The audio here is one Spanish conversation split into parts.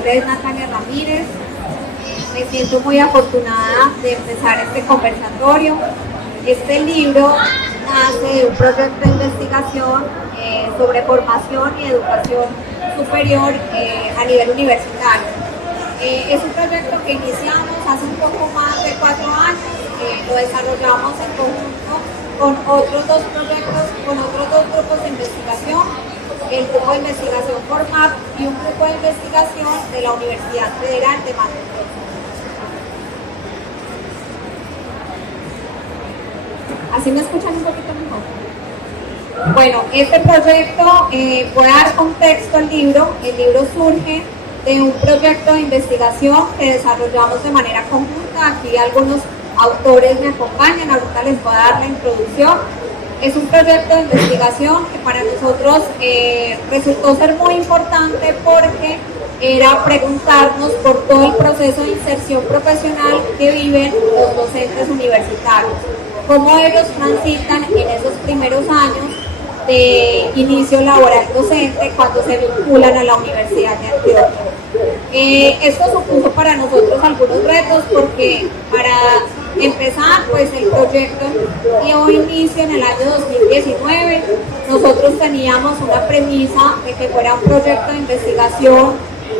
nombre es Natalia Ramírez. Me siento muy afortunada de empezar este conversatorio. Este libro nace de un proyecto de investigación sobre formación y educación superior a nivel universitario. Es un proyecto que iniciamos hace un poco más de 4 años, lo desarrollamos en conjunto con otros 2 proyectos, con otros 2 grupos de investigación, el grupo de investigación FORMAP y un grupo de investigación de la Universidad Federal de Mato Grosso. ¿Así me escuchan un poquito mejor? Bueno, este proyecto, voy a dar contexto al libro. El libro surge de un proyecto de investigación que desarrollamos de manera conjunta. Aquí algunos autores me acompañan, ahorita les voy a dar la introducción. Es un proyecto de investigación que para nosotros resultó ser muy importante porque era preguntarnos por todo el proceso de inserción profesional que viven los docentes universitarios, cómo ellos transitan en esos primeros años de inicio laboral docente cuando se vinculan a la Universidad de Antioquia. Esto supuso para nosotros algunos retos porque para empezar, pues el proyecto dio inicio en el año 2019. Nosotros teníamos una premisa de que fuera un proyecto de investigación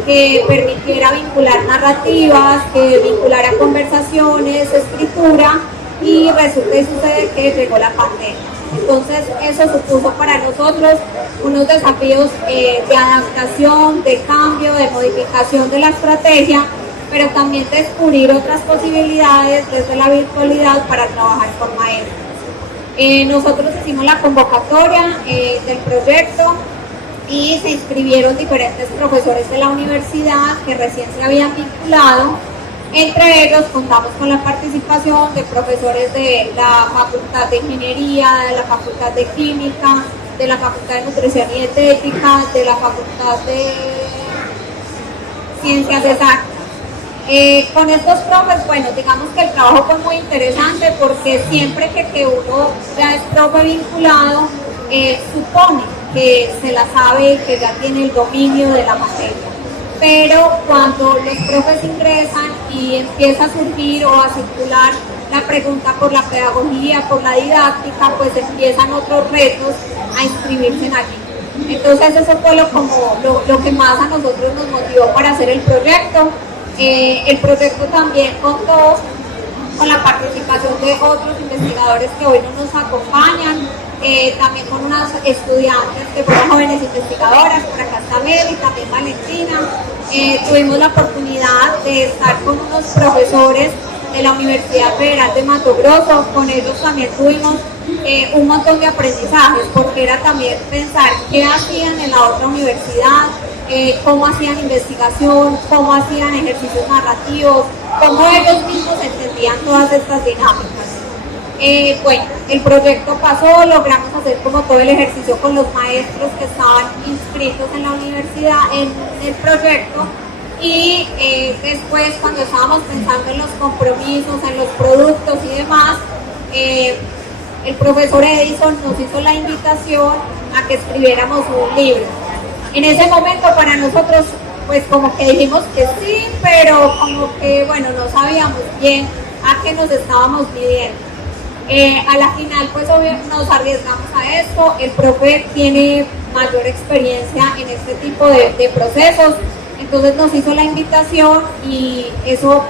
que permitiera vincular narrativas, que vinculara conversaciones, escritura, y resulta y sucede que llegó la pandemia. Entonces eso supuso para nosotros unos desafíos de adaptación, de cambio, de modificación de la estrategia, pero también descubrir otras posibilidades desde la virtualidad para trabajar con maestros. Nosotros hicimos la convocatoria del proyecto y se inscribieron diferentes profesores de la universidad que recién se habían vinculado. Entre ellos contamos con la participación de profesores de la Facultad de Ingeniería, de la Facultad de Química, de la Facultad de Nutrición y Dietética, de la Facultad de Ciencias Exactas. Con estos profes, bueno, digamos que el trabajo fue muy interesante porque siempre que uno ya es profe vinculado, supone que se la sabe y que ya tiene el dominio de la materia. Pero cuando los profes ingresan y empieza a surgir o a circular la pregunta por la pedagogía, por la didáctica, pues empiezan otros retos a inscribirse allí. Entonces eso fue lo que más a nosotros nos motivó para hacer el proyecto. El proyecto también contó con la participación de otros investigadores que hoy no nos acompañan, también con unas estudiantes que fueron jóvenes investigadoras, por acá está Mel y también Valentina. Tuvimos la oportunidad de estar con unos profesores de la Universidad Federal de Mato Grosso. Con ellos también tuvimos un montón de aprendizajes, porque era también pensar qué hacían en la otra universidad, cómo hacían investigación, cómo hacían ejercicios narrativos, cómo ellos mismos entendían todas estas dinámicas. Bueno, el proyecto pasó, logramos hacer como todo el ejercicio con los maestros que estaban inscritos en la universidad, en el proyecto, y después cuando estábamos pensando en los compromisos, en los productos y demás, el profesor Edison nos hizo la invitación a que escribiéramos un libro. En ese momento para nosotros pues como que dijimos que sí, pero como que bueno, no sabíamos bien a qué nos estábamos midiendo. A la final pues obvio nos arriesgamos a esto. El profe tiene mayor experiencia en este tipo de procesos, entonces nos hizo la invitación y eso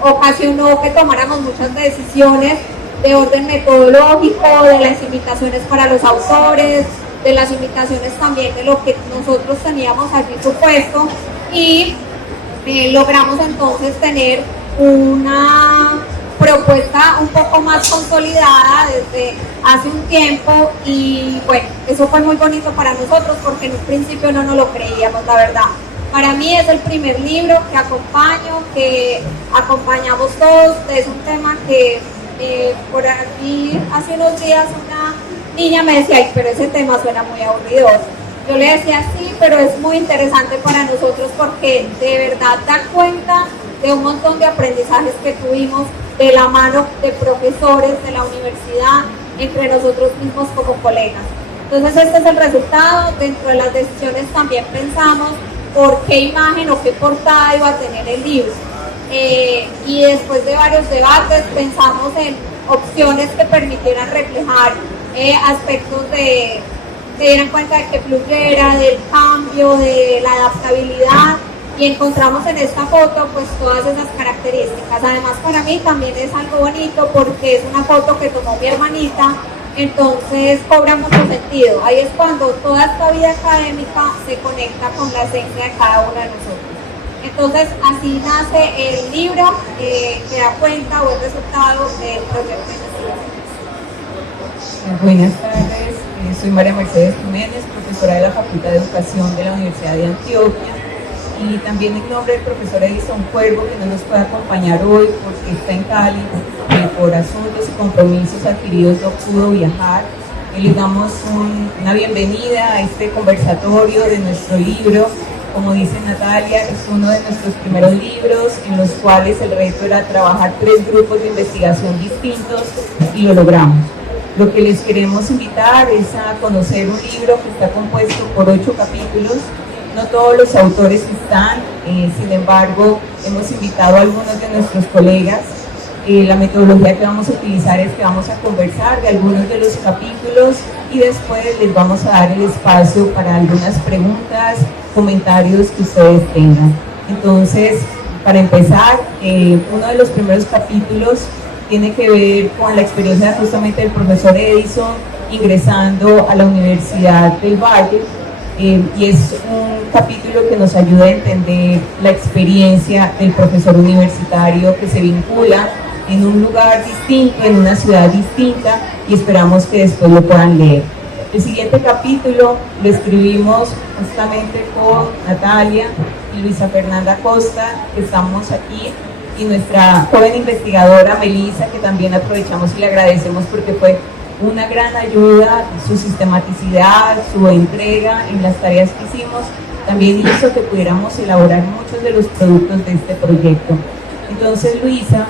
ocasionó que tomáramos muchas decisiones de orden metodológico, de las invitaciones para los autores, de las invitaciones también de lo que nosotros teníamos allí supuesto, y logramos entonces tener una propuesta un poco más consolidada desde hace un tiempo, y bueno, eso fue muy bonito para nosotros porque en un principio no nos lo creíamos, la verdad. Para mí es el primer libro que acompaño, que acompañamos todos. Es un tema que por aquí hace unos días una niña me decía, ay, pero ese tema suena muy aburrido. Yo le decía sí, pero es muy interesante para nosotros porque de verdad da cuenta de un montón de aprendizajes que tuvimos de la mano de profesores de la universidad, entre nosotros mismos como colegas. Entonces este es el resultado. Dentro de las decisiones también pensamos por qué imagen o qué portada iba a tener el libro. Y después de varios debates pensamos en opciones que permitieran reflejar aspectos de se dieran cuenta de que fluyera, del cambio, de la adaptabilidad, y encontramos en esta foto pues todas esas características. Además, para mí también es algo bonito porque es una foto que tomó mi hermanita, entonces cobra mucho sentido. Ahí es cuando toda esta vida académica se conecta con la esencia de cada uno de nosotros. Entonces así nace el libro que da cuenta o el resultado del proyecto de investigación. Buenas tardes, soy María Mercedes Jiménez, profesora de la Facultad de Educación de la Universidad de Antioquia, y también en nombre del profesor Edison Cuervo, que no nos puede acompañar hoy porque está en Cali, por asuntos y compromisos adquiridos no pudo viajar. Le damos una bienvenida a este conversatorio de nuestro libro. Como dice Natalia, es uno de nuestros primeros libros en los cuales el reto era trabajar 3 grupos de investigación distintos y lo logramos. Lo que les queremos invitar es a conocer un libro que está compuesto por 8 capítulos. No todos los autores están, sin embargo, hemos invitado a algunos de nuestros colegas. La metodología que vamos a utilizar es que vamos a conversar de algunos de los capítulos y después les vamos a dar el espacio para algunas preguntas, comentarios que ustedes tengan. Entonces, para empezar, uno de los primeros capítulos tiene que ver con la experiencia justamente del profesor Edison ingresando a la Universidad del Valle, y es un capítulo que nos ayuda a entender la experiencia del profesor universitario que se vincula en un lugar distinto, en una ciudad distinta, y esperamos que después lo puedan leer. El siguiente capítulo lo escribimos justamente con Natalia y Luisa Fernanda Costa, que estamos aquí, y nuestra joven investigadora Melissa, que también aprovechamos y le agradecemos porque fue una gran ayuda, su sistematicidad, su entrega en las tareas que hicimos, también hizo que pudiéramos elaborar muchos de los productos de este proyecto. Entonces, Luisa,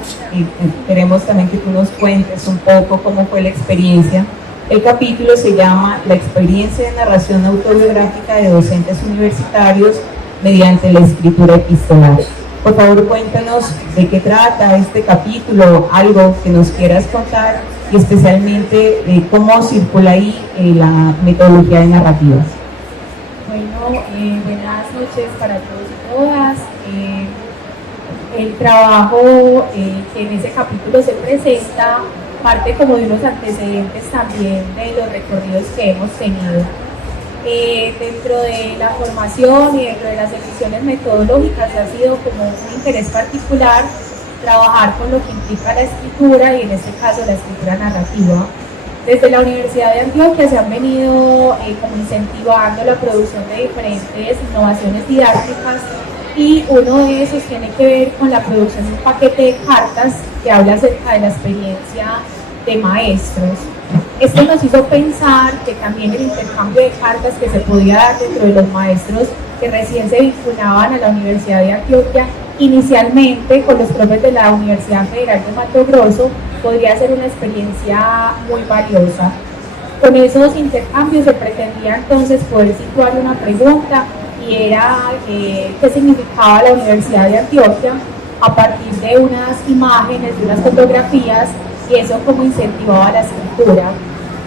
queremos también que tú nos cuentes un poco cómo fue la experiencia. El capítulo se llama La experiencia de narración autobiográfica de docentes universitarios mediante la escritura epistolar. Por favor, cuéntanos de qué trata este capítulo, algo que nos quieras contar, y especialmente cómo circula ahí la metodología de narrativas. Bueno, buenas noches para todos y todas. El trabajo que en ese capítulo se presenta parte como de unos antecedentes también de los recorridos que hemos tenido. Dentro de la formación y dentro de las decisiones metodológicas ha sido como un interés particular trabajar con lo que implica la escritura, y en este caso la escritura narrativa. Desde la Universidad de Antioquia se han venido como incentivando la producción de diferentes innovaciones didácticas, y uno de esos tiene que ver con la producción de un paquete de cartas que habla acerca de la experiencia de maestros. Esto nos hizo pensar que también el intercambio de cartas que se podía dar dentro de los maestros que recién se vinculaban a la Universidad de Antioquia, inicialmente con los profes de la Universidad Federal de Mato Grosso, podría ser una experiencia muy valiosa. Con esos intercambios se pretendía entonces poder situar una pregunta, y era qué significaba la Universidad de Antioquia a partir de unas imágenes, de unas fotografías, y eso como incentivaba la escritura.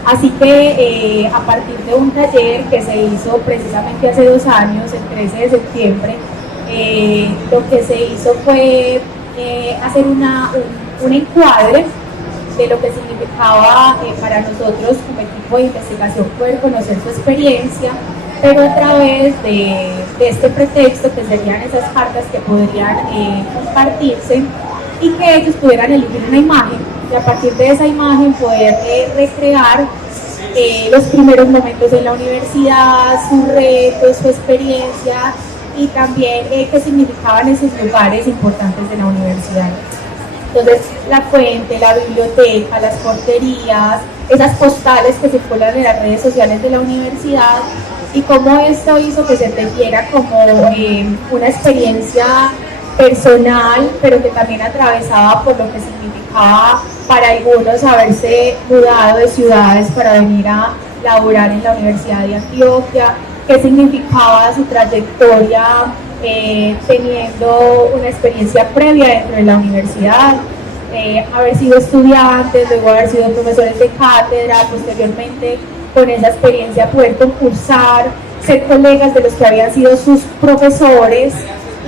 Así que a partir de un taller que se hizo precisamente hace 2 años, el 13 de septiembre, lo que se hizo fue hacer un encuadre de lo que significaba para nosotros como equipo de investigación poder conocer su experiencia, pero a través de este pretexto que serían esas cartas que podrían compartirse, y que ellos pudieran elegir una imagen, y a partir de esa imagen poder recrear los primeros momentos en la universidad, sus retos, su experiencia, y también qué significaban esos lugares importantes de la universidad. Entonces, la fuente, la biblioteca, las porterías, esas postales que circulan en las redes sociales de la universidad, y cómo esto hizo que se entendiera como una experiencia personal, pero que también atravesaba por lo que significaba para algunos haberse mudado de ciudades para venir a laborar en la Universidad de Antioquia, qué significaba su trayectoria teniendo una experiencia previa dentro de la universidad, haber sido estudiantes, luego haber sido profesores de cátedra, posteriormente con esa experiencia poder concursar, ser colegas de los que habían sido sus profesores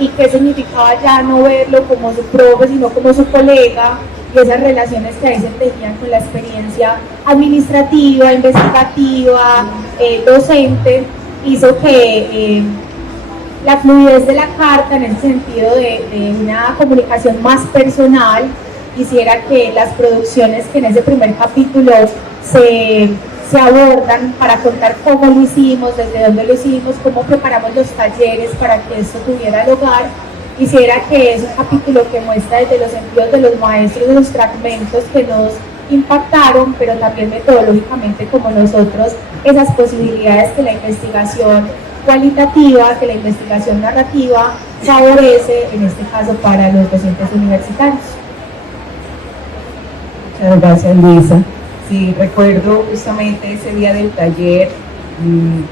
y qué significaba ya no verlo como su profe, sino como su colega, y esas relaciones que ahí se tejían con la experiencia administrativa, investigativa, docente, hizo que la fluidez de la carta, en el sentido de una comunicación más personal, hiciera que las producciones que en ese primer capítulo se abordan para contar cómo lo hicimos, desde dónde lo hicimos, cómo preparamos los talleres para que esto tuviera lugar, hiciera que es un capítulo que muestra desde los sentidos de los maestros, de los fragmentos que nos impactaron, pero también metodológicamente como nosotros, esas posibilidades que la investigación cualitativa, que la investigación narrativa favorece, en este caso para los docentes universitarios. Muchas gracias, Luisa. Sí, recuerdo justamente ese día del taller,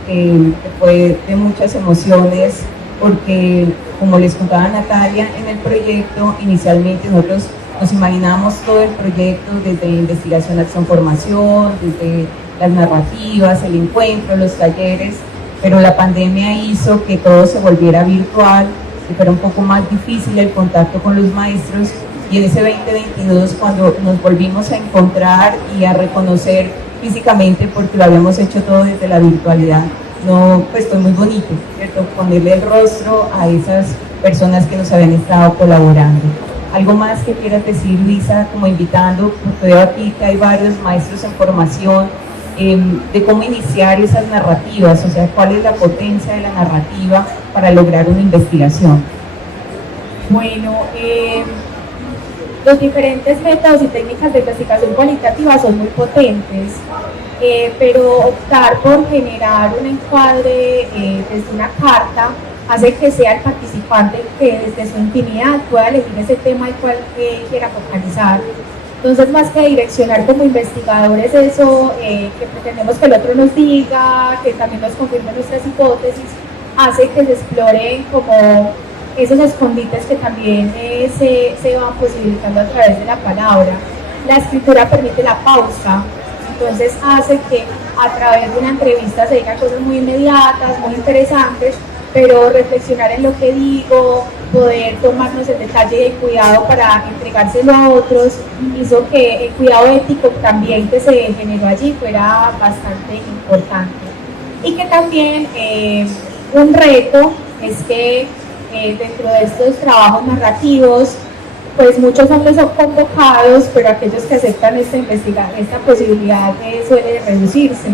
que fue de muchas emociones, porque como les contaba Natalia, en el proyecto inicialmente nosotros nos imaginábamos todo el proyecto desde investigación, acción, formación, desde las narrativas, el encuentro, los talleres, pero la pandemia hizo que todo se volviera virtual, que fuera un poco más difícil el contacto con los maestros, y en ese 2022, cuando nos volvimos a encontrar y a reconocer físicamente, porque lo habíamos hecho todo desde la virtualidad, no, pues fue muy bonito, ¿cierto? Ponerle el rostro a esas personas que nos habían estado colaborando. ¿Algo más que quieras decir, Luisa, como invitando? Porque veo aquí que hay varios maestros en formación, de cómo iniciar esas narrativas, o sea, cuál es la potencia de la narrativa para lograr una investigación. Bueno, los diferentes métodos y técnicas de investigación cualitativa son muy potentes, pero optar por generar un encuadre desde una carta hace que sea el participante que desde su intimidad pueda elegir ese tema al cual quiera focalizar. Entonces, más que direccionar como investigadores eso, que pretendemos que el otro nos diga, que también nos confirme nuestras hipótesis, hace que se exploren como esos escondites que también se van posibilitando a través de la palabra. La escritura permite la pausa, entonces hace que a través de una entrevista se digan cosas muy inmediatas, muy interesantes, pero reflexionar en lo que digo, poder tomarnos el detalle y el cuidado para entregárselo a otros, hizo que el cuidado ético también que se generó allí fuera bastante importante. Y que también un reto es que dentro de estos trabajos narrativos, pues muchos son los convocados, pero aquellos que aceptan esta posibilidad suele reducirse.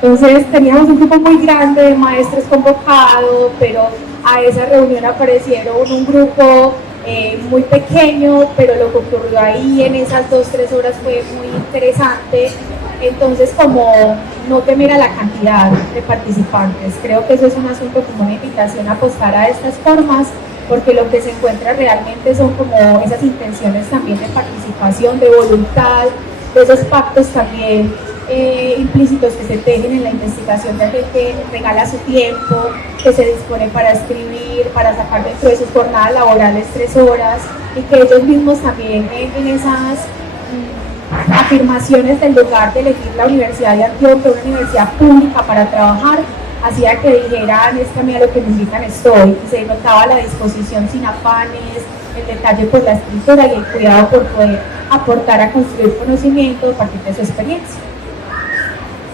Entonces teníamos un grupo muy grande de maestros convocados, pero a esa reunión aparecieron un grupo muy pequeño, pero lo que ocurrió ahí en esas 2-3 horas fue muy interesante. Entonces, como no temer a la cantidad de participantes, creo que eso es un asunto como una invitación a apostar a estas formas, porque lo que se encuentra realmente son como esas intenciones también de participación, de voluntad, de esos pactos también implícitos que se tejen en la investigación, de aquel que regala su tiempo, que se dispone para escribir, para sacar dentro de sus jornadas laborales 3 horas, y que ellos mismos también en esas afirmaciones del lugar de elegir la Universidad de Antioquia, una universidad pública para trabajar, hacía que dijeran: es que a mí a lo que me invitan estoy, y se notaba la disposición sin afanes, el detalle por la escritura y el cuidado por poder aportar a construir conocimiento a partir de su experiencia.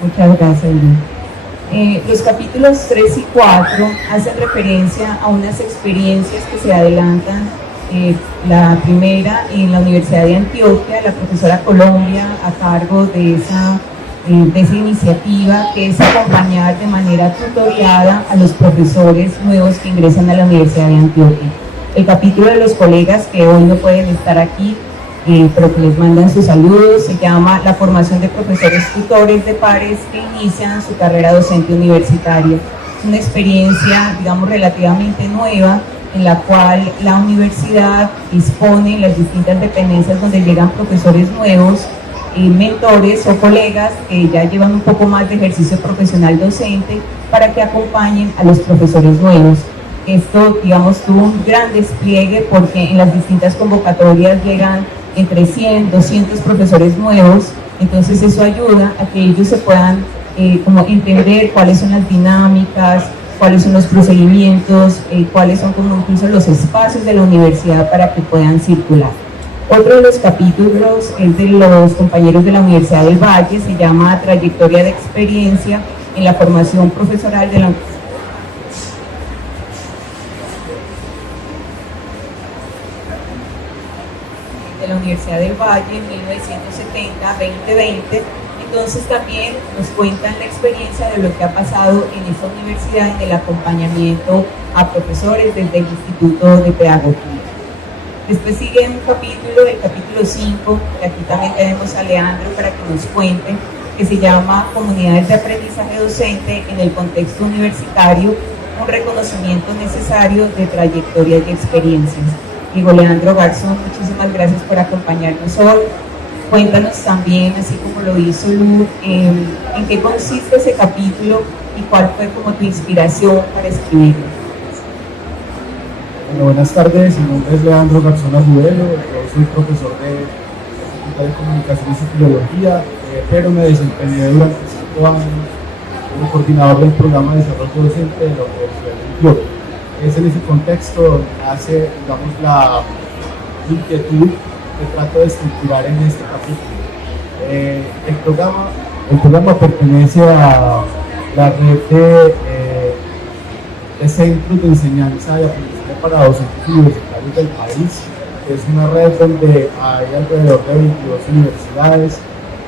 Muchas gracias, Luisa. Los capítulos 3 y 4 hacen referencia a unas experiencias que se adelantan. La primera en la Universidad de Antioquia, la profesora Colombia a cargo de esa iniciativa, que es acompañar de manera tutoriada a los profesores nuevos que ingresan a la Universidad de Antioquia. El capítulo de los colegas que hoy no pueden estar aquí, pero que les mandan sus saludos, se llama La formación de profesores tutores de pares que inician su carrera docente universitaria. Es una experiencia, digamos, relativamente nueva, en la cual la universidad dispone en las distintas dependencias donde llegan profesores nuevos mentores o colegas que ya llevan un poco más de ejercicio profesional docente para que acompañen a los profesores nuevos. Esto, digamos, tuvo un gran despliegue porque en las distintas convocatorias llegan entre 100, 200 profesores nuevos, entonces eso ayuda a que ellos se puedan como entender cuáles son las dinámicas, cuáles son los procedimientos, cuáles son como incluso los espacios de la universidad para que puedan circular. Otro de los capítulos es de los compañeros de la Universidad del Valle, se llama Trayectoria de Experiencia en la Formación Profesoral de la Universidad del Valle en 1970-2020. Entonces también nos cuentan la experiencia de lo que ha pasado en esta universidad en el acompañamiento a profesores desde el Instituto de Pedagogía. Después sigue un capítulo, el capítulo 5, que aquí también tenemos a Leandro para que nos cuente, que se llama Comunidades de Aprendizaje Docente en el Contexto Universitario, un reconocimiento necesario de trayectorias y experiencias. Digo, Leandro Garzón, muchísimas gracias por acompañarnos hoy. Cuéntanos también, así como lo hizo Lu, en qué consiste ese capítulo y cuál fue como tu inspiración para escribirlo. Bueno, buenas tardes, mi nombre es Leandro Garzón Agudelo, yo soy profesor de Facultad de Comunicaciones y Filología, pero me desempeñé durante 5 años como coordinador del programa de desarrollo docente de la Universidad de Antioquia. Es en ese contexto donde nace, digamos, la inquietud que trato de estructurar en este capítulo. El programa pertenece a la red de centros de enseñanza y aprendizaje para docentes universitarios del país. Es una red donde hay alrededor de 22 universidades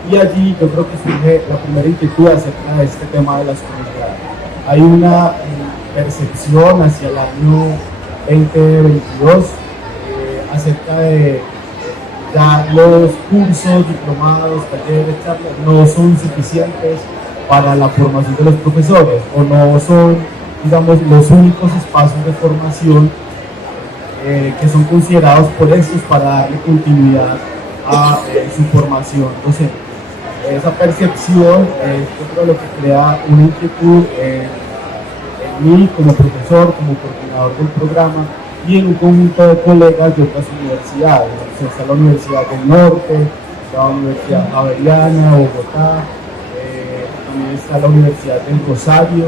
y allí yo creo que surge la primera inquietud acerca de este tema de las comunidades. Hay una percepción hacia el año 2022 acerca de ya los cursos, diplomados, talleres, charlas no son suficientes para la formación de los profesores o no son, digamos, los únicos espacios de formación que son considerados por estos para darle continuidad a su formación docente. Esa percepción yo creo lo que crea una inquietud en mí como profesor, como coordinador del programa y en un conjunto de colegas de otras universidades. Entonces, está la Universidad del Norte, la Universidad Javeriana, Bogotá, también está la Universidad del Rosario,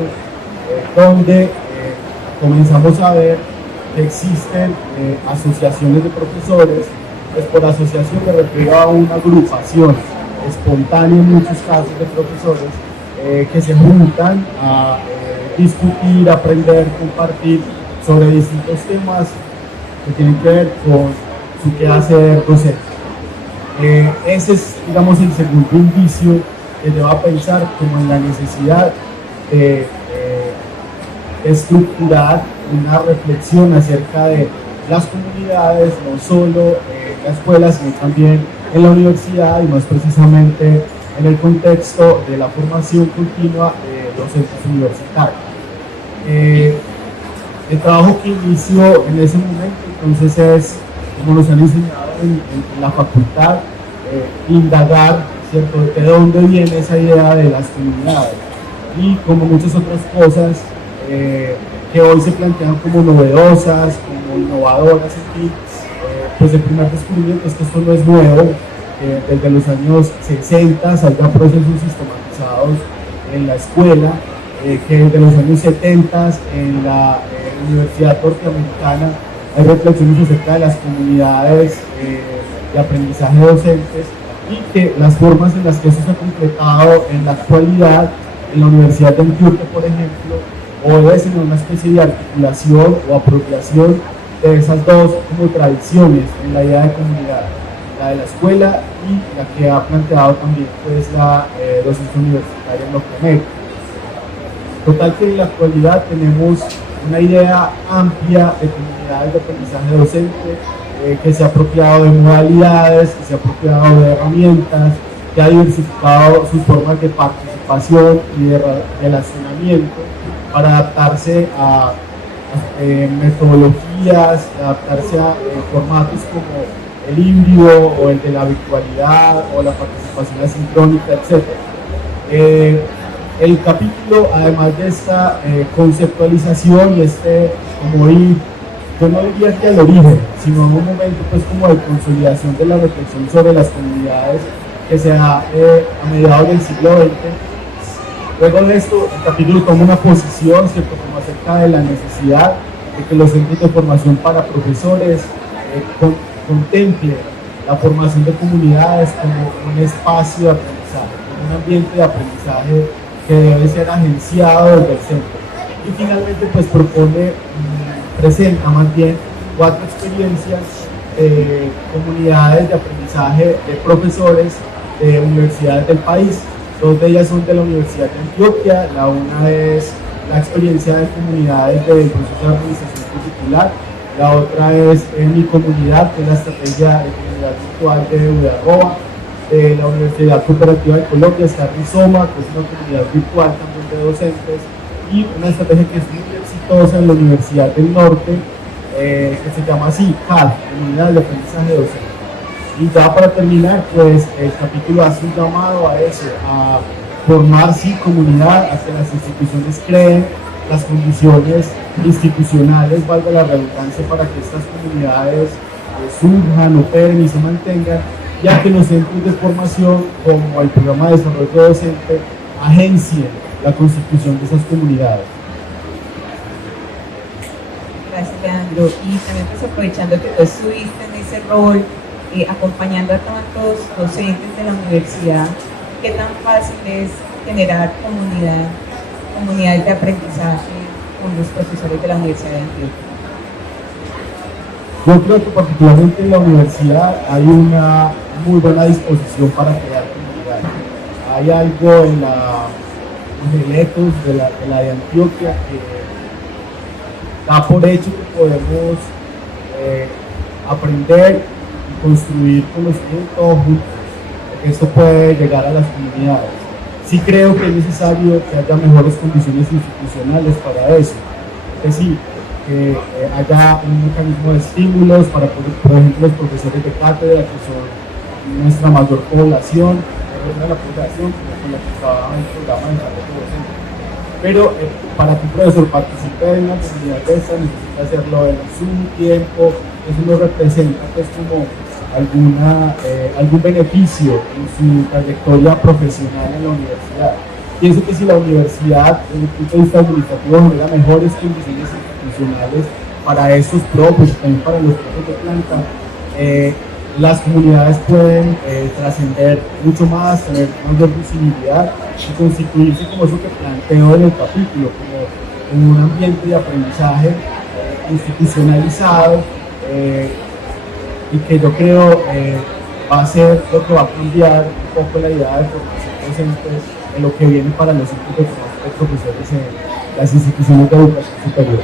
donde comenzamos a ver que existen asociaciones de profesores. Pues por asociación me refiero a una agrupación espontánea en muchos casos de profesores que se juntan a discutir, aprender, compartir sobre distintos temas que tienen que ver con su quehacer docente. Ese es, digamos, el segundo indicio que te va a pensar como en la necesidad de estructurar una reflexión acerca de las comunidades, no solo en la escuela, sino también en la universidad y más precisamente en el contexto de la formación continua de docentes universitarios. El trabajo que inició en ese momento entonces es, como nos han enseñado en la facultad, indagar, ¿cierto?, de dónde viene esa idea de las comunidades y como muchas otras cosas que hoy se plantean como novedosas, como innovadoras, pues el primer descubrimiento es que esto no es nuevo. Desde los años 60 había procesos sistematizados en la escuela, que desde los años 70 en la Universidad Norteamericana hay reflexiones acerca de las comunidades de aprendizaje docentes y que las formas en las que eso se ha completado en la actualidad en la Universidad de Antioquia, por ejemplo, obedecen a una especie de articulación o apropiación de esas dos como tradiciones en la idea de comunidad, la de la escuela y la que ha planteado también pues la docencia universitaria en Norteamérica. Total que en la actualidad tenemos una idea amplia de comunidades de aprendizaje docente que se ha apropiado de modalidades, que se ha apropiado de herramientas, que ha diversificado sus formas de participación y de relacionamiento para adaptarse a metodologías, adaptarse a formatos como el híbrido o el de la virtualidad o la participación asincrónica, etc. El capítulo, además de esta conceptualización y como ir, yo no diría que al origen, sino en un momento pues como de consolidación de la reflexión sobre las comunidades que se da a mediados del siglo XX. Luego de esto, el capítulo toma una posición, ¿cierto?, como acerca de la necesidad de que los centros de formación para profesores contemple la formación de comunidades como un espacio de aprendizaje, como un ambiente de aprendizaje que debe ser agenciado desde el centro. Y finalmente pues presenta más bien 4 experiencias de comunidades de aprendizaje de profesores de universidades del país. 2 de ellas son de la Universidad de Antioquia, la una es la experiencia de comunidades del proceso de administración curricular, la otra es Mi Comunidad, que es la estrategia de comunidad virtual de UDARROA. De la Universidad Cooperativa de Colombia está Rizoma, que es una comunidad virtual también de docentes, y una estrategia que es muy exitosa en la Universidad del Norte, que se llama así, CAD, Comunidad de Aprendizaje Docente. Y ya para terminar, pues el capítulo hace un llamado a eso, a formar comunidad, a que las instituciones creen las condiciones institucionales, valga la redundancia, para que estas comunidades surjan, operen y se mantengan, ya que los centros de formación, como el programa de desarrollo docente, agencien la constitución de esas comunidades. Gracias, Leandro. Y también pues aprovechando que tú estuviste en ese rol, acompañando a tantos docentes de la universidad, ¿qué tan fácil es generar comunidades de aprendizaje con los profesores de la Universidad de Antioquia? Yo creo que particularmente en la universidad hay una muy buena disposición para crear comunidades. Hay algo en el ethos de la de Antioquia que da por hecho que podemos aprender y construir conocimiento juntos, porque esto puede llegar a las comunidades. Sí creo que es necesario que haya mejores condiciones institucionales para eso, es decir, que haya un mecanismo de estímulos para, por ejemplo, los profesores de cátedra, que son nuestra mayor población, no la población, sino con la que trabaja en el programa de desarrollo docente. Pero para que un profesor participe en una comunidad de esta, necesita hacerlo en su tiempo, eso no representa pues como algún beneficio en su trayectoria profesional en la universidad. Pienso que si la universidad, desde el punto de vista administrativo, genera mejores condiciones institucionales para esos profes y también para los profes de planta, las comunidades pueden trascender mucho más, tener mayor visibilidad y constituirse como eso que planteo en el capítulo, como un ambiente de aprendizaje institucionalizado, y que yo creo va a ser lo que va a cambiar un poco la idea de formación docente en lo que viene para los centros de formación de profesores en las instituciones de educación superior.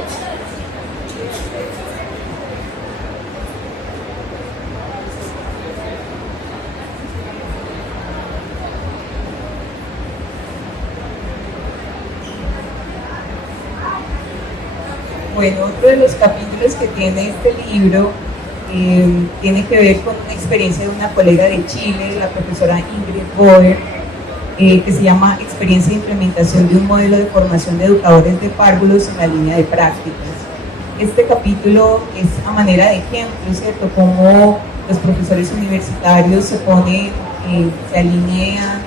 Bueno, otro de los capítulos que tiene este libro tiene que ver con una experiencia de una colega de Chile, la profesora Ingrid Boer, que se llama Experiencia de implementación de un modelo de formación de educadores de párvulos en la línea de prácticas. Este capítulo es a manera de ejemplo, ¿cierto? Cómo los profesores universitarios se ponen, se alinean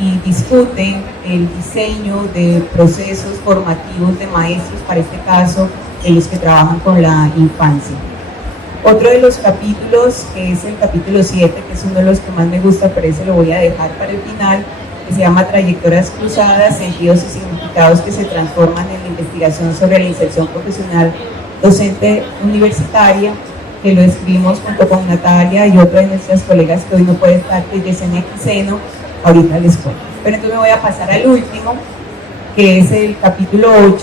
y discuten el diseño de procesos formativos de maestros, para este caso, de los que trabajan con la infancia. Otro de los capítulos, que es el capítulo 7, que es uno de los que más me gusta, pero ese lo voy a dejar para el final, que se llama Trayectorias cruzadas, sentidos y significados que se transforman en la investigación sobre la inserción profesional docente universitaria, que lo escribimos junto con Natalia y otra de nuestras colegas que hoy no puede estar, que es Yesenia Quiseno. Ahorita les cuento. Pero entonces me voy a pasar al último, que es el capítulo 8,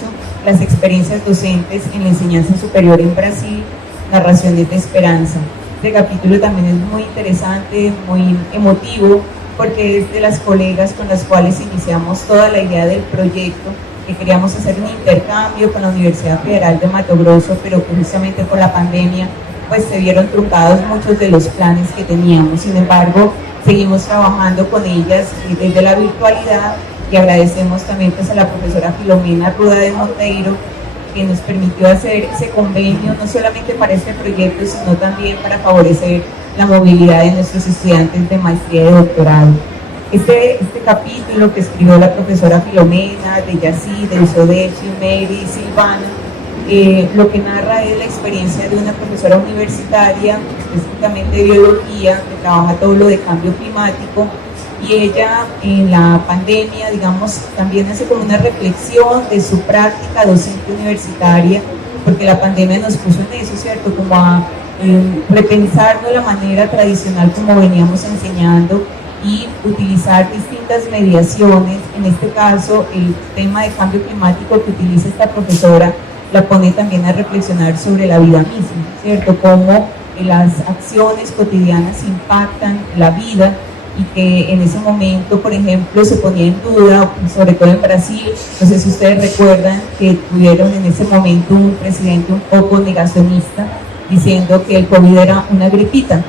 las experiencias docentes en la enseñanza superior en Brasil, narraciones de esperanza. Este capítulo también es muy interesante, muy emotivo, porque es de las colegas con las cuales iniciamos toda la idea del proyecto, que queríamos hacer un intercambio con la Universidad Federal de Mato Grosso, pero que justamente por la pandemia pues se vieron truncados muchos de los planes que teníamos. Sin embargo, seguimos trabajando con ellas desde la virtualidad y agradecemos también pues, a la profesora Filomena Ruda de Monteiro, que nos permitió hacer ese convenio, no solamente para este proyecto, sino también para favorecer la movilidad de nuestros estudiantes de maestría y de doctorado. Este capítulo que escribió la profesora Filomena, de Yací, de Isodechi, Mary y Silvana, lo que narra es la experiencia de una profesora universitaria, específicamente de biología, que trabaja todo lo de cambio climático, y ella en la pandemia, digamos, también hace como una reflexión de su práctica docente universitaria, porque la pandemia nos puso en eso, ¿cierto? Como a repensarnos la manera tradicional como veníamos enseñando y utilizar distintas mediaciones. En este caso, el tema de cambio climático que utiliza esta profesora la pone también a reflexionar sobre la vida misma, ¿cierto? Cómo las acciones cotidianas impactan la vida y que en ese momento, por ejemplo, se ponía en duda, sobre todo en Brasil, no sé si ustedes recuerdan que tuvieron en ese momento un presidente un poco negacionista diciendo que el COVID era una gripita.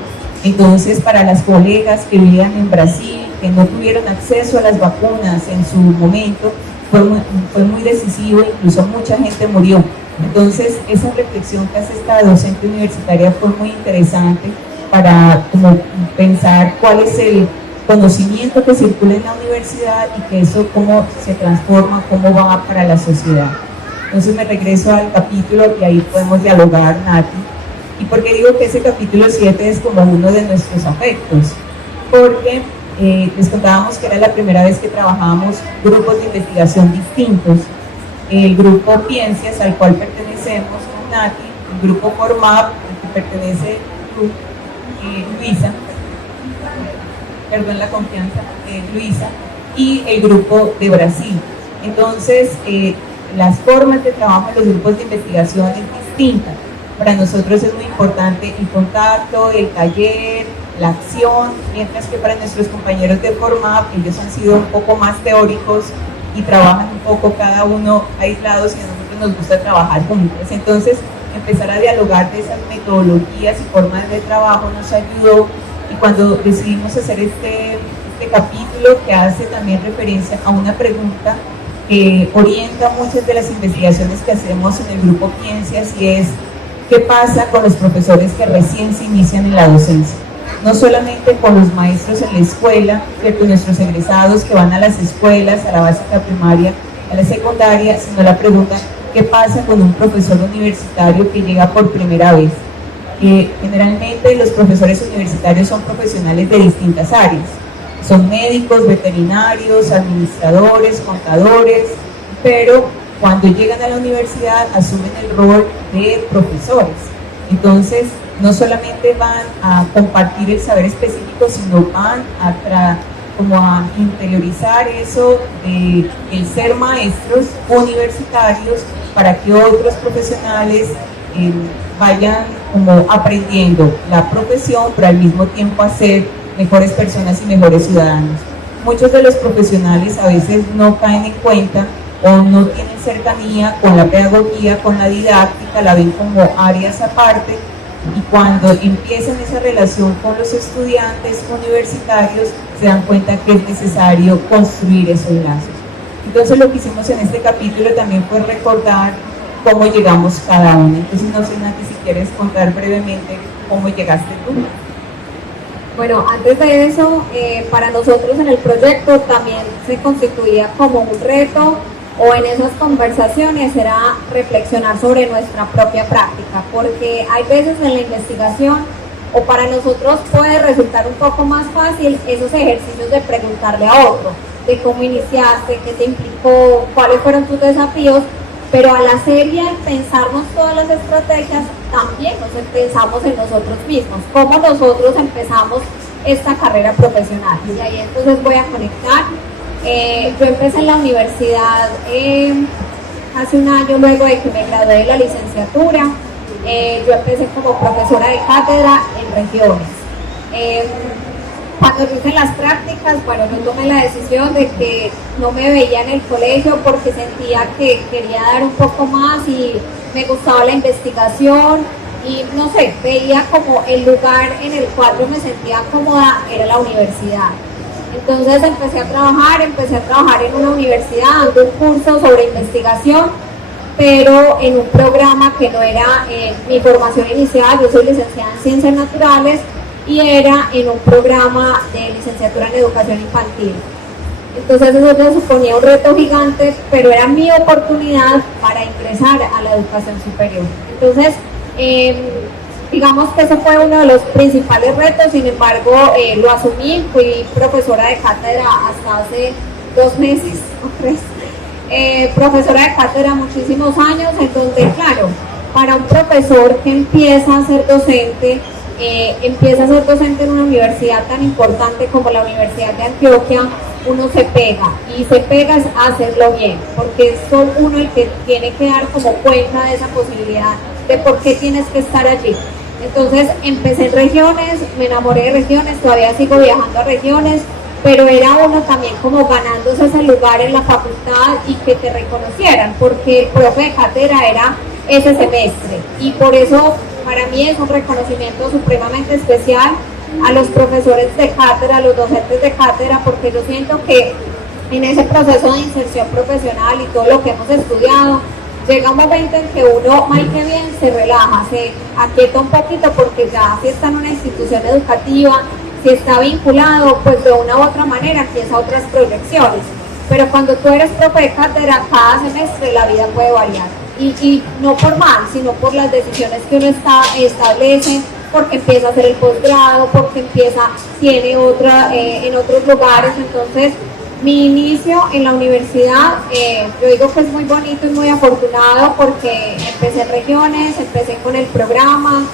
Entonces, para las colegas que vivían en Brasil, que no tuvieron acceso a las vacunas en su momento, fue muy decisivo, incluso mucha gente murió. Entonces, esa reflexión que hace esta docente universitaria fue muy interesante para como pensar cuál es el conocimiento que circula en la universidad y que eso cómo se transforma, cómo va para la sociedad. Entonces me regreso al capítulo y ahí podemos dialogar, Nati. ¿Y por qué digo que ese capítulo 7 es como uno de nuestros afectos? Porque les contábamos que era la primera vez que trabajábamos grupos de investigación distintos. El grupo Ciencias, al cual pertenecemos con Nati, el grupo Formab, al que pertenece Luisa, perdón la confianza, Luisa, y el grupo de Brasil. Entonces, las formas de trabajo en los grupos de investigación es distinta. Para nosotros es muy importante el contacto, el taller, la acción, mientras que para nuestros compañeros de Formab, ellos han sido un poco más teóricos y trabajan un poco cada uno aislados y a nosotros nos gusta trabajar juntos. Entonces, empezar a dialogar de esas metodologías y formas de trabajo nos ayudó, y cuando decidimos hacer este capítulo que hace también referencia a una pregunta que orienta muchas de las investigaciones que hacemos en el grupo Ciencias, y es ¿qué pasa con los profesores que recién se inician en la docencia? No solamente con los maestros en la escuela, ¿cierto? Nuestros egresados que van a las escuelas, a la básica primaria, a la secundaria, sino la pregunta ¿qué pasa con un profesor universitario que llega por primera vez? Generalmente los profesores universitarios son profesionales de distintas áreas, son médicos, veterinarios, administradores, contadores, pero cuando llegan a la universidad asumen el rol de profesores. Entonces, no solamente van a compartir el saber específico, sino van como a interiorizar eso de el ser maestros universitarios para que otros profesionales vayan como aprendiendo la profesión, pero al mismo tiempo a ser mejores personas y mejores ciudadanos. Muchos de los profesionales a veces no caen en cuenta o no tienen cercanía con la pedagogía, con la didáctica, la ven como áreas aparte, y cuando empiezan esa relación con los estudiantes universitarios se dan cuenta que es necesario construir esos lazos. Entonces lo que hicimos en este capítulo también fue recordar cómo llegamos cada uno. Entonces no sé, Nati, si quieres contar brevemente cómo llegaste tú. Bueno, antes de eso, para nosotros en el proyecto también se constituía como un reto, o en esas conversaciones era reflexionar sobre nuestra propia práctica, porque hay veces en la investigación, o para nosotros puede resultar un poco más fácil esos ejercicios de preguntarle a otro, de cómo iniciaste, qué te implicó, cuáles fueron tus desafíos, pero al hacer y al pensarnos todas las estrategias, también nos pensamos en nosotros mismos, cómo nosotros empezamos esta carrera profesional. Y ahí entonces voy a conectar. Yo empecé en la universidad hace un año, luego de que me gradué de la licenciatura. Yo empecé como profesora de cátedra en regiones. Cuando hice las prácticas, bueno, yo tomé la decisión de que no me veía en el colegio porque sentía que quería dar un poco más y me gustaba la investigación y no sé, veía como el lugar en el cual yo me sentía cómoda era la universidad. Entonces empecé a trabajar en una universidad dando un curso sobre investigación, pero en un programa que no era mi formación inicial. Yo soy licenciada en Ciencias Naturales y era en un programa de licenciatura en Educación Infantil. Entonces eso me suponía un reto gigante, pero era mi oportunidad para ingresar a la educación superior. Entonces, digamos que ese fue uno de los principales retos. Sin embargo, lo asumí, fui profesora de cátedra hasta hace 2 meses o 3. Profesora de cátedra muchísimos años, en donde, claro, para un profesor que empieza a ser docente en una universidad tan importante como la Universidad de Antioquia, uno se pega, y se pega a hacerlo bien, porque es solo uno el que tiene que dar como cuenta de esa posibilidad, de por qué tienes que estar allí. Entonces empecé en regiones, me enamoré de regiones, todavía sigo viajando a regiones, pero era uno también como ganándose ese lugar en la facultad y que te reconocieran, porque el profe de cátedra era ese semestre, y por eso para mí es un reconocimiento supremamente especial a los profesores de cátedra, a los docentes de cátedra, porque yo siento que en ese proceso de inserción profesional y todo lo que hemos estudiado, llega un momento en que uno, mal que bien, se relaja, se aquieta un poquito, porque ya si está en una institución educativa, si está vinculado, pues de una u otra manera empieza otras proyecciones. Pero cuando tú eres profe de cátedra, cada semestre la vida puede variar. Y no por mal, sino por las decisiones que uno establece, porque empieza a hacer el posgrado, porque tiene otra en otros lugares. Entonces, mi inicio en la universidad, yo digo que es muy bonito y muy afortunado, porque empecé en regiones, empecé con el programa,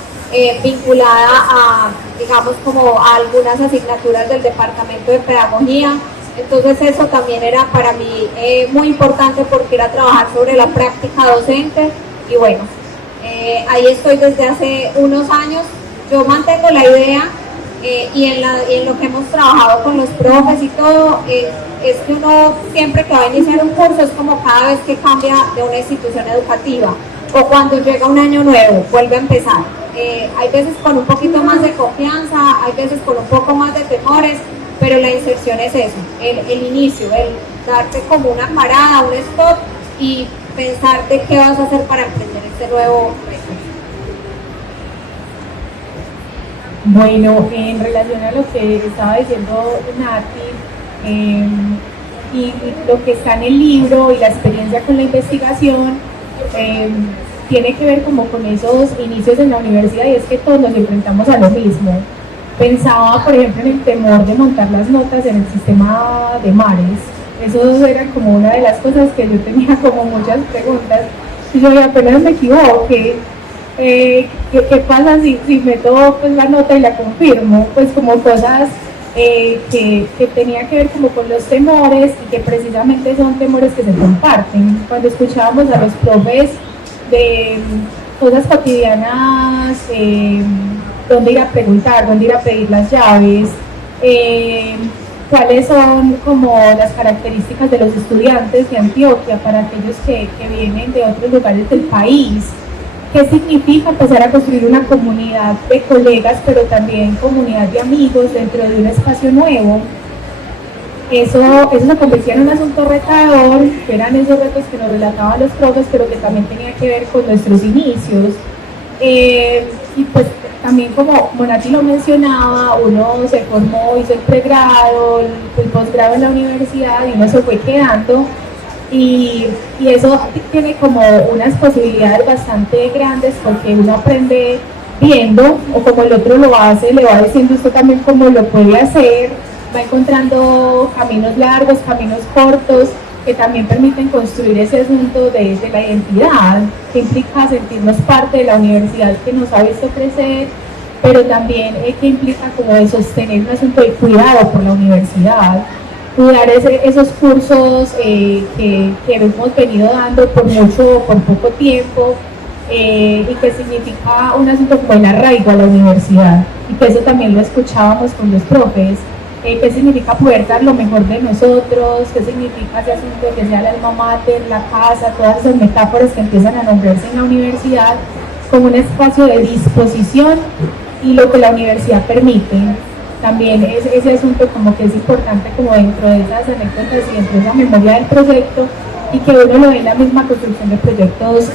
vinculada a, digamos, como a algunas asignaturas del departamento de pedagogía. Entonces eso también era para mí muy importante, porque era trabajar sobre la práctica docente. Y bueno, ahí estoy desde hace unos años. Yo mantengo la idea, y en lo que hemos trabajado con los profes y todo, es que uno siempre que va a iniciar un curso es como cada vez que cambia de una institución educativa, o cuando llega un año nuevo, vuelve a empezar. Hay veces con un poquito más de confianza, hay veces con un poco más de temores, pero la inserción es eso, el inicio, el darte como una parada, un stop, y pensar de qué vas a hacer para emprender este nuevo reto. Bueno, en relación a lo que estaba diciendo Nati, y lo que está en el libro y la experiencia con la investigación, tiene que ver como con esos inicios en la universidad, y es que todos nos enfrentamos a lo mismo. Pensaba, por ejemplo, en el temor de montar las notas en el sistema de mares. Eso era como una de las cosas que yo tenía como muchas preguntas, y yo apenas me equivoqué. ¿Qué pasa si meto pues la nota y la confirmo? Pues como cosas que tenía que ver como con los temores, y que precisamente son temores que se comparten. Cuando escuchábamos a los profes de cosas cotidianas, dónde ir a preguntar, dónde ir a pedir las llaves, cuáles son como las características de los estudiantes de Antioquia para aquellos que vienen de otros lugares del país. ¿Qué significa empezar a construir una comunidad de colegas, pero también comunidad de amigos dentro de un espacio nuevo? Eso se convertía en un asunto retador, que eran esos retos que nos relataban los profes, pero que también tenía que ver con nuestros inicios. Y pues también, como Nati lo mencionaba, uno se formó, hizo el pregrado, el posgrado en la universidad, y uno se fue quedando. Y eso tiene como unas posibilidades bastante grandes, porque uno aprende viendo, o como el otro lo hace, le va diciendo usted también cómo lo puede hacer, va encontrando caminos largos, caminos cortos, que también permiten construir ese asunto de la identidad, que implica sentirnos parte de la universidad que nos ha visto crecer, pero también que implica como de sostener un asunto de cuidado por la universidad. Cuidar esos cursos que hemos venido dando por poco tiempo, y que significa un asunto como el arraigo a la universidad, y que eso también lo escuchábamos con los profes. ¿Qué significa poder dar lo mejor de nosotros? ¿Qué significa ese asunto de que sea el alma mater, la casa, todas esas metáforas que empiezan a nombrarse en la universidad? como un espacio de disposición y lo que la universidad permite. También es ese asunto como que es importante como dentro de esas anécdotas y dentro de esa memoria del proyecto, y que uno lo ve en la misma construcción de proyectos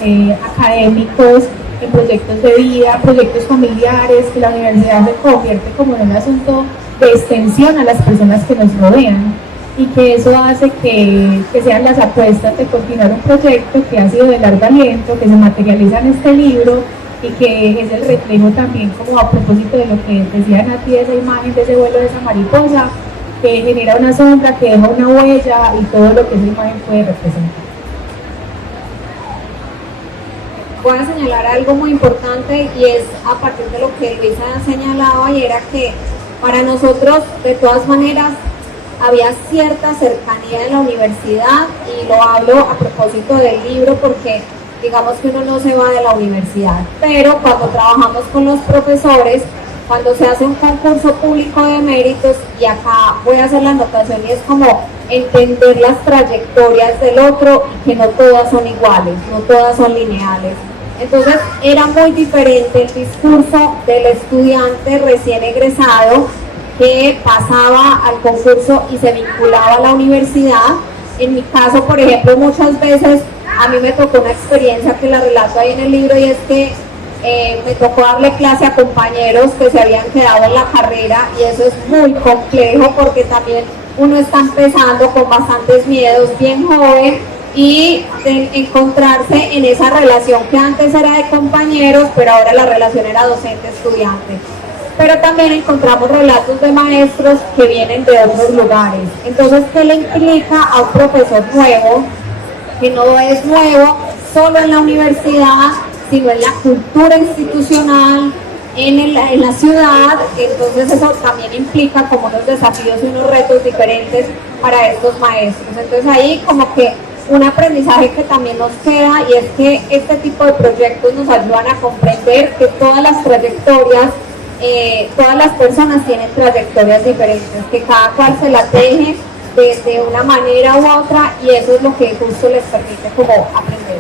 académicos, en proyectos de vida, proyectos familiares, que la universidad se convierte como en un asunto de extensión a las personas que nos rodean, y que eso hace que sean las apuestas de continuar un proyecto que ha sido de largo aliento, que se materializa en este libro, y que es el reflejo también, como a propósito de lo que decía Nati, de esa imagen, de ese vuelo de esa mariposa, que genera una sombra, que deja una huella, y todo lo que esa imagen puede representar. Voy a señalar algo muy importante, y es a partir de lo que Luisa señalaba, y era que para nosotros de todas maneras había cierta cercanía en la universidad, y lo hablo a propósito del libro porque digamos que uno no se va de la universidad, pero cuando trabajamos con los profesores, cuando se hace un concurso público de méritos, y acá voy a hacer la anotación, y es como entender las trayectorias del otro, y que no todas son iguales, no todas son lineales. Entonces era muy diferente el discurso del estudiante recién egresado que pasaba al concurso y se vinculaba a la universidad. En mi caso, por ejemplo, muchas veces a mí me tocó una experiencia que la relato ahí en el libro, y es que me tocó darle clase a compañeros que se habían quedado en la carrera, y eso es muy complejo porque también uno está empezando con bastantes miedos, bien joven, y de encontrarse en esa relación que antes era de compañeros, pero ahora la relación era docente-estudiante. Pero también encontramos relatos de maestros que vienen de otros lugares. Entonces, ¿qué le implica a un profesor nuevo, que no es nuevo solo en la universidad, sino en la cultura institucional, en la ciudad? Entonces eso también implica como unos desafíos y unos retos diferentes para estos maestros. Entonces ahí como que un aprendizaje que también nos queda, y es que este tipo de proyectos nos ayudan a comprender que todas las trayectorias, todas las personas tienen trayectorias diferentes, que cada cual se la teje de una manera u otra, y eso es lo que justo les permite como aprender.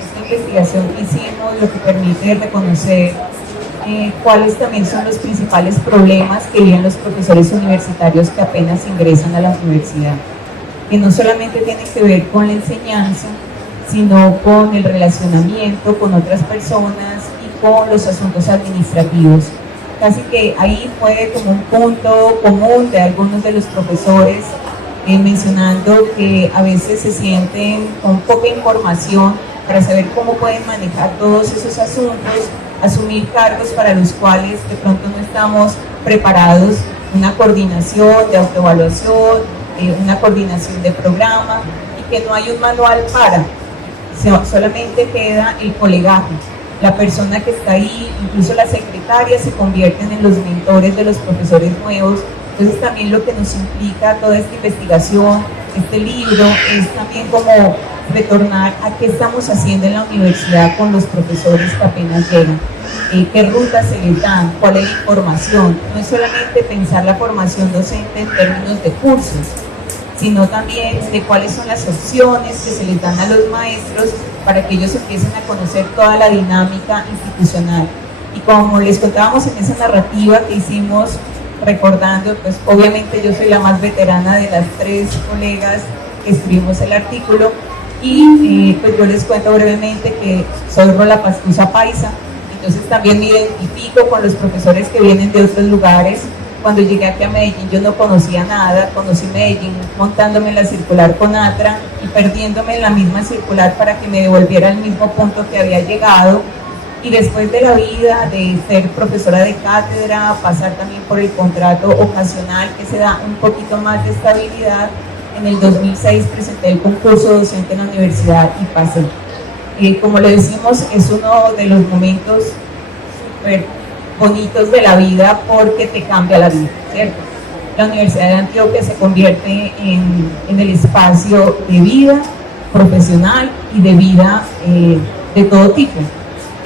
Esta investigación que hicimos lo que permite reconocer cuáles también son los principales problemas que viven los profesores universitarios que apenas ingresan a la universidad, que no solamente tienen que ver con la enseñanza, sino con el relacionamiento con otras personas y con los asuntos administrativos. Casi que ahí fue como un punto común de algunos de los profesores, mencionando que a veces se sienten con poca información para saber cómo pueden manejar todos esos asuntos, asumir cargos para los cuales de pronto no estamos preparados, una coordinación de autoevaluación, una coordinación de programa, y que no hay un manual para, solamente queda el colegaje. La persona que está ahí, incluso la secretaria, se convierten en los mentores de los profesores nuevos. Entonces también lo que nos implica toda esta investigación, este libro, es también como retornar a qué estamos haciendo en la universidad con los profesores que apenas llegan, qué rutas se les dan, cuál es la información. No es solamente pensar la formación docente en términos de cursos, sino también de cuáles son las opciones que se les dan a los maestros para que ellos empiecen a conocer toda la dinámica institucional. Y como les contábamos en esa narrativa que hicimos, recordando, pues obviamente yo soy la más veterana de las tres colegas que escribimos el artículo, y pues yo les cuento brevemente que soy Rola Pastusa Paisa, entonces también me identifico con los profesores que vienen de otros lugares. Cuando llegué aquí a Medellín yo no conocía nada, conocí Medellín montándome en la circular con Atra y perdiéndome en la misma circular para que me devolviera al mismo punto que había llegado. Y después de la vida de ser profesora de cátedra, pasar también por el contrato ocasional que se da un poquito más de estabilidad, en el 2006 presenté el concurso docente en la universidad y pasé. Como le decimos, es uno de los momentos súper bonitos de la vida porque te cambia la vida, ¿cierto? La Universidad de Antioquia se convierte en el espacio de vida profesional y de vida de todo tipo.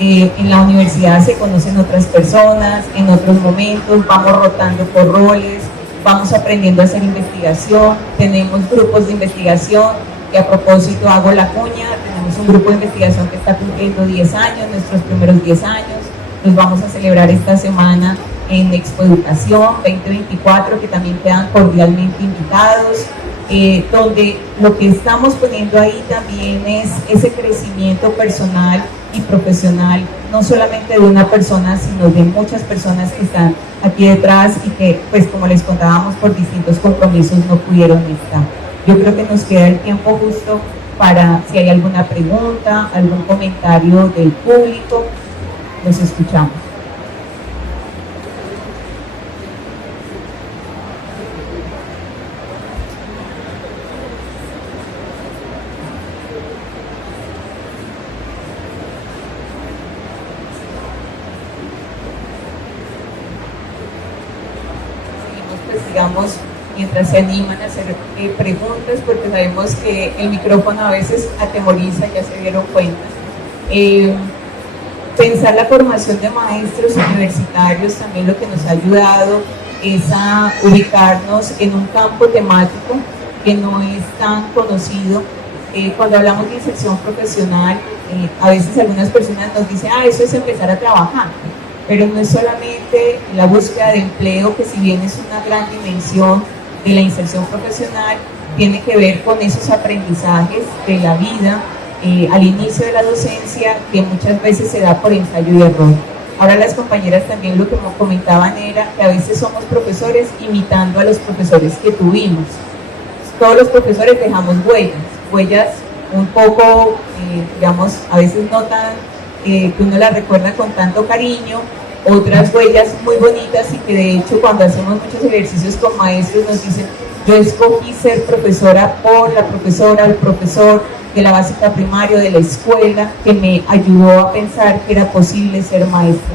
En la universidad se conocen otras personas, en otros momentos vamos rotando por roles, vamos aprendiendo a hacer investigación, tenemos grupos de investigación, que a propósito hago la cuña, tenemos tenemos un grupo de investigación que está cumpliendo 10 años, nuestros primeros 10 años. Los vamos a celebrar esta semana en Expo Educación 2024, que también quedan cordialmente invitados, donde lo que estamos poniendo ahí también es ese crecimiento personal y profesional, no solamente de una persona, sino de muchas personas que están aquí detrás y que, pues como les contábamos, por distintos compromisos no pudieron estar. Yo creo que nos queda el tiempo justo para si hay alguna pregunta, algún comentario del público. Los escuchamos. Pues digamos, mientras se animan a hacer preguntas, porque sabemos que el micrófono a veces atemoriza, ya se dieron cuenta. Pensar la formación de maestros universitarios también lo que nos ha ayudado es a ubicarnos en un campo temático que no es tan conocido. Cuando hablamos de inserción profesional, a veces algunas personas nos dicen, eso es empezar a trabajar, pero no es solamente la búsqueda de empleo, que si bien es una gran dimensión de la inserción profesional, tiene que ver con esos aprendizajes de la vida al inicio de la docencia, que muchas veces se da por ensayo y error. Ahora las compañeras también lo que comentaban era que a veces somos profesores imitando a los profesores que tuvimos. Todos los profesores dejamos huellas un poco, digamos, a veces no tan, que uno las recuerda con tanto cariño, otras huellas muy bonitas y que de hecho cuando hacemos muchos ejercicios con maestros nos dicen, yo escogí ser profesora por la profesora o el profesor de la básica primaria, de la escuela, que me ayudó a pensar que era posible ser maestra.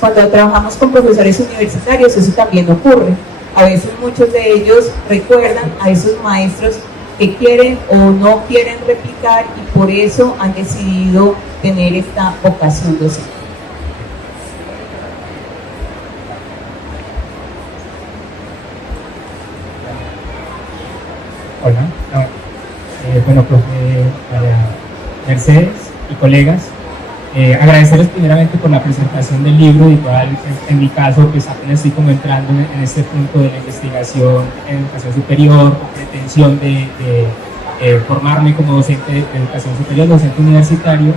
Cuando trabajamos con profesores universitarios eso también ocurre. A veces muchos de ellos recuerdan a esos maestros que quieren o no quieren replicar y por eso han decidido tener esta vocación docente. Hola, bueno, profe María Mercedes y colegas, agradecerles primeramente por la presentación del libro. Igual en mi caso pues apenas estoy como entrando en este punto de la investigación en educación superior, con pretensión de formarme como docente de educación superior, docente universitario,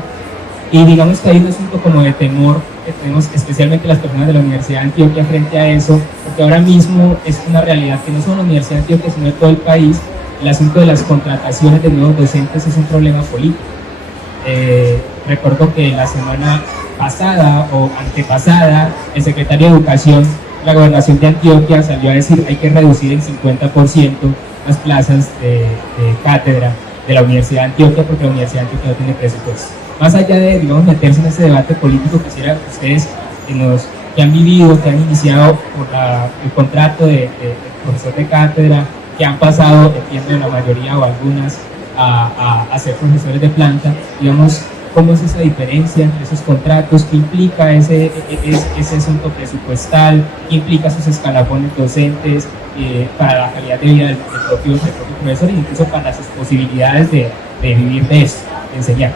y digamos que hay un asunto como de temor que tenemos especialmente las personas de la Universidad de Antioquia frente a eso, porque ahora mismo es una realidad que no solo la Universidad de Antioquia sino de todo el país. El asunto de las contrataciones de nuevos docentes es un problema político. Recuerdo que la semana pasada o antepasada, el secretario de Educación de la Gobernación de Antioquia salió a decir hay que reducir en 50% las plazas de cátedra de la Universidad de Antioquia porque la Universidad de Antioquia no tiene presupuesto. Más allá de, digamos, meterse en ese debate político, quisiera que ustedes que han vivido, que han iniciado por el contrato de profesor de cátedra, que han pasado, entiendo, la mayoría o algunas, a ser profesores de planta, digamos, ¿cómo es esa diferencia entre esos contratos? ¿Qué implica ese asunto presupuestal? ¿Qué implica esos escalafones docentes para la calidad de vida del propio profesor e incluso para sus posibilidades de vivir de esto, de enseñar?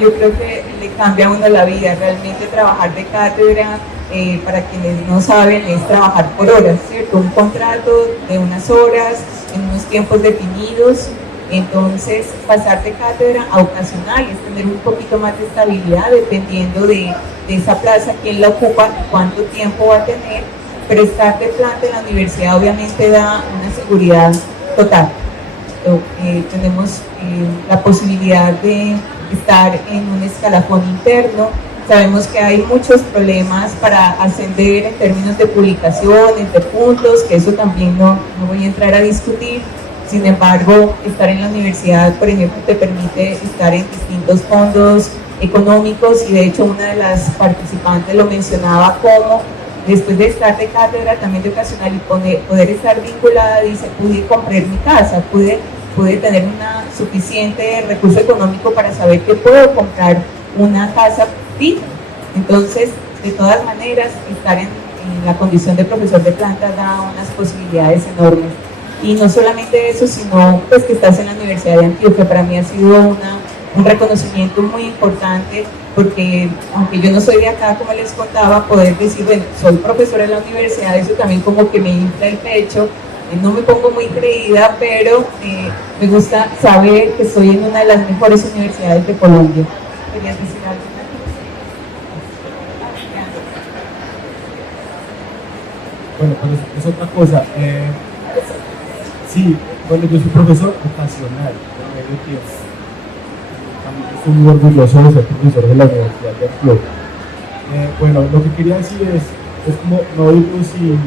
Yo creo que le cambia a uno la vida. Realmente trabajar de cátedra, para quienes no saben, es trabajar por horas, ¿cierto? Un contrato de unas horas, en unos tiempos definidos. Entonces, pasar de cátedra a ocasional es tener un poquito más de estabilidad dependiendo de esa plaza, quién la ocupa, cuánto tiempo va a tener. Pero estar de planta en la universidad obviamente da una seguridad total. Tenemos la posibilidad de estar en un escalafón interno. Sabemos que hay muchos problemas para ascender en términos de publicaciones, de puntos, que eso también no voy a entrar a discutir. Sin embargo, estar en la universidad, por ejemplo, te permite estar en distintos fondos económicos y de hecho una de las participantes lo mencionaba como después de estar de cátedra también de ocasional y poder estar vinculada, dice, pude comprar mi casa, pude tener una suficiente recurso económico para saber que puedo comprar una casa fija. Entonces, de todas maneras, estar en la condición de profesor de plantas da unas posibilidades enormes. Y no solamente eso, sino pues que estás en la Universidad de Antioquia. Para mí ha sido un reconocimiento muy importante, porque aunque yo no soy de acá, como les contaba, poder decir, bueno, soy profesora en la universidad, eso también como que me infla el pecho. No me pongo muy creída, pero me gusta saber que estoy en una de las mejores universidades de Colombia. ¿Querías decir algo? Bueno, pues es otra cosa. Sí, bueno, yo soy profesor ocasional de medio tiempo. También estoy muy orgulloso de ser profesor de la Universidad de Antioquia. Bueno, lo que quería decir es como no irnos sin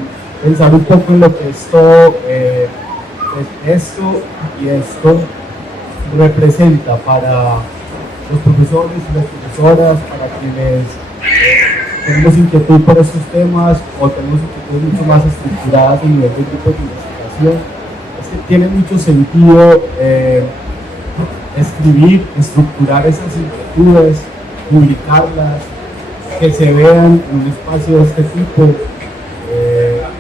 pensar un poco en lo que esto y esto representa para los profesores y las profesoras, para quienes tenemos inquietud por estos temas o tenemos inquietudes mucho más estructuradas a nivel de grupos de investigación. Es que tiene mucho sentido escribir, estructurar esas inquietudes, publicarlas, que se vean en un espacio de este tipo.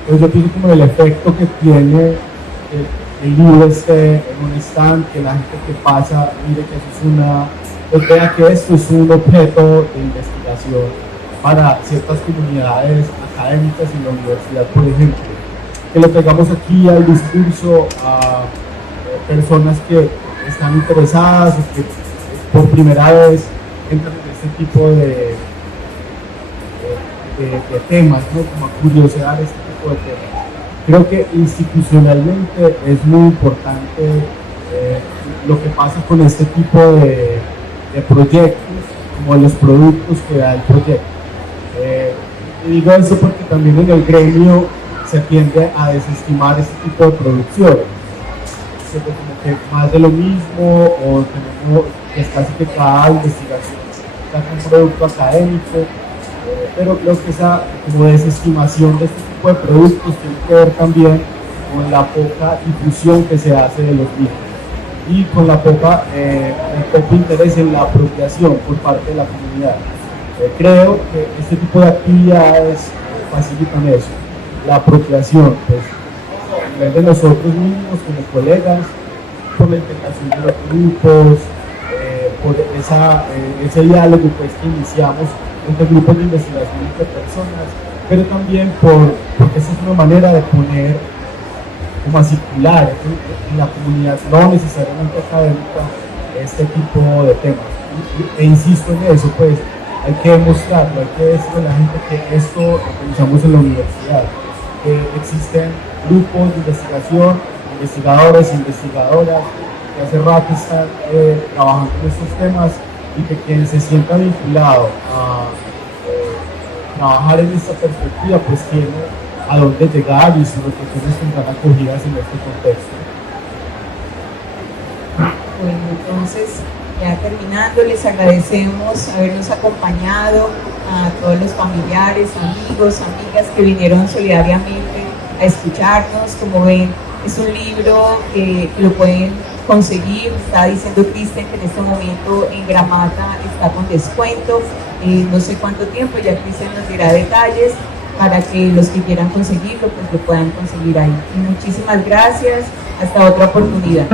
Pues yo pienso como el efecto que tiene el libro esté en un stand, que la gente que pasa mire que eso es pues vea que esto es un objeto de investigación para ciertas comunidades académicas en la universidad, por ejemplo. Que lo traigamos aquí al discurso a personas que están interesadas o que por primera vez entran en este tipo de temas, ¿no? Como a curiosear este tipo de temas. Creo que institucionalmente es muy importante lo que pasa con este tipo de proyectos, como los productos que da el proyecto. Y digo esto porque también en el gremio se tiende a desestimar este tipo de producción. Como que más de lo mismo, o tenemos es casi que cada investigación saca un producto académico, pero creo que esa como desestimación de este tipo de productos tiene que ver también con la poca difusión que se hace de los mismos y con el poco interés en la apropiación por parte de la comunidad. Creo que este tipo de actividades facilitan eso, la apropiación, pues, a nivel de nosotros mismos, como colegas, por la integración de los grupos, por ese diálogo pues, que iniciamos entre grupos de investigación entre personas, pero también porque esa es una manera de poner como a circular en la comunidad, no necesariamente académica, este tipo de temas. E insisto en eso, pues hay que demostrarlo, hay que decirle a la gente que esto lo pensamos en la universidad, que existen grupos de investigación, investigadores e investigadoras que hace rato están trabajando en estos temas y que quien se sienta vinculado a trabajar en esta perspectiva pues tiene a dónde llegar y sus reflexiones tendrán acogidas en este contexto. Bueno, entonces ya terminando, les agradecemos habernos acompañado, a todos los familiares, amigos, amigas que vinieron solidariamente a escucharnos. Como ven, es un libro que lo pueden conseguir. Está diciendo Cristian que en este momento en Gramata está con descuento, no sé cuánto tiempo, ya Cristian nos dirá detalles para que los que quieran conseguirlo pues lo puedan conseguir ahí. Y muchísimas gracias, hasta otra oportunidad.